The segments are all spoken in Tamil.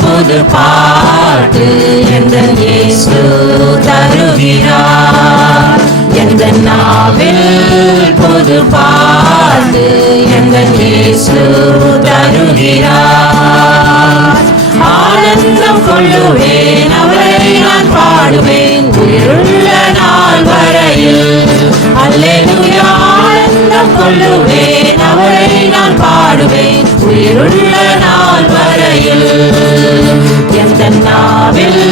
புது பாட்டு எந்தன் இயேசு தருகிறார். எந்த நாவில் புது பாட்டு எந்தன் இயேசு தருகிறார். ஆனந்தம் கொள்ளுவேன் அவரை நான் பாடுவேன் உயிருள்ள நாள் வரையில். அல்லேலூயா. ஆனந்தம் கொள்ளுவேன் அவரை நான் பாடுவேன் உயிருள்ள நாள் வரையில். எந்த நாவில்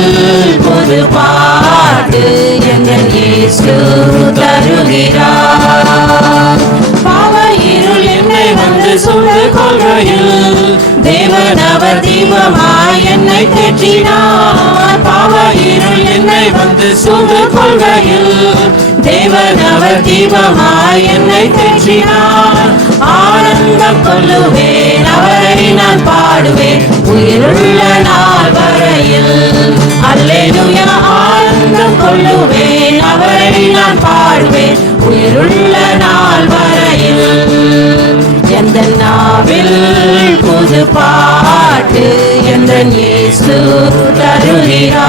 புது பாட்டு எந்தன் இயேசு தருகிறார். பாவ இருள் என்னை வந்து சூழ்ந்து கொள்கையில் தேவன் அவர் தீபமாய் என்னை தேற்றினார். பாவ இருள் என்னை வந்து சூழ்ந்து கொள்கையில் தேவன் அவர் தீபமாய் என்னை தேற்றினார். ஆனந்தம் கொள்ளுவேன் அவரை நான் பாடுவேன் உயிருள்ள நாள் வரையில். அல்லேலூயா. ஆனந்தம் கொள்ளுவேன் அவரை நான் பாடுவேன் உயிருள்ள நாள் வரையில். எந்த நாவில் புது பாட்டு எந்தன் இயேசு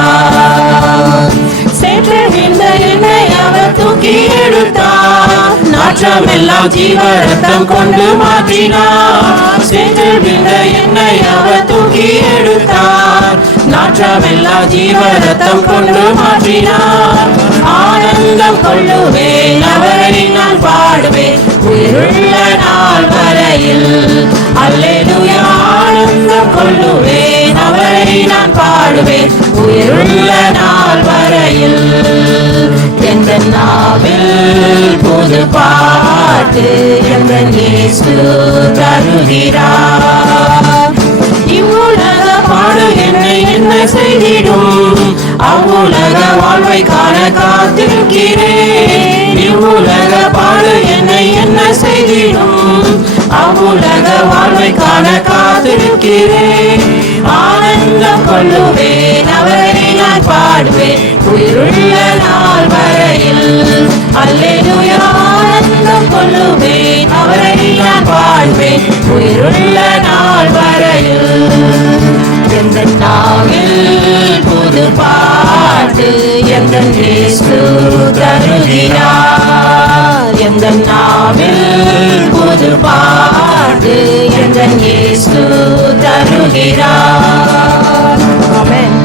தருகிறார். சேற்று விழுந்த என்னை அவர் தூக்கி எடுத்தார். நாற்றமெல்லாம் ஜீவ ரத்தம் கொண்டு மாற்றினார். சேற்று விழுந்த என்னை அவர் தூக்கி எடுத்தார். நாற்றமெல்லாம் ஜீவ ரத்தம் கொண்டு மாற்றினார். ஆனந்தம் கொள்ளுவேன் அவரை நான் பாடுவேன் உயிருள்ள நாள் வரையில். அல்லேலூயா. ஆனந்தம் கொள்ளுவேன் அவரை நான் பாடுவேன் உயிருள்ள நாள் வரையில். எந்த நாவில் புது பாட்டு எந்தன் இயேசு தருகிறார். இவ்வுலக பாடு என்னை என்ன செய்திடும் அவ்வுலக வாழ்வை காண காத்திருக்கிறேன். இவ்வுலக பாடு என்னை என்ன செய்திடும் அவ்வுலக வாழ்வை காண காத்திருக்கிறேன். ஆனந்தம் கொள்ளுவேன் அவரை நான் பாடுவேன் உயிருள்ள நாள் வரையில். அல்லேலூயா. ஆனந்தம் கொள்ளுவேன் அவரை நான் பாடுவேன் உயிருள்ள நாள் வரையில். எந்த நாவில் புது பாட்டு எந்தன் இயேசு தருகிறார். எந்த நாவில் புது பாட்டு எந்தன் இயேசு தருகிறார். ஆமென்.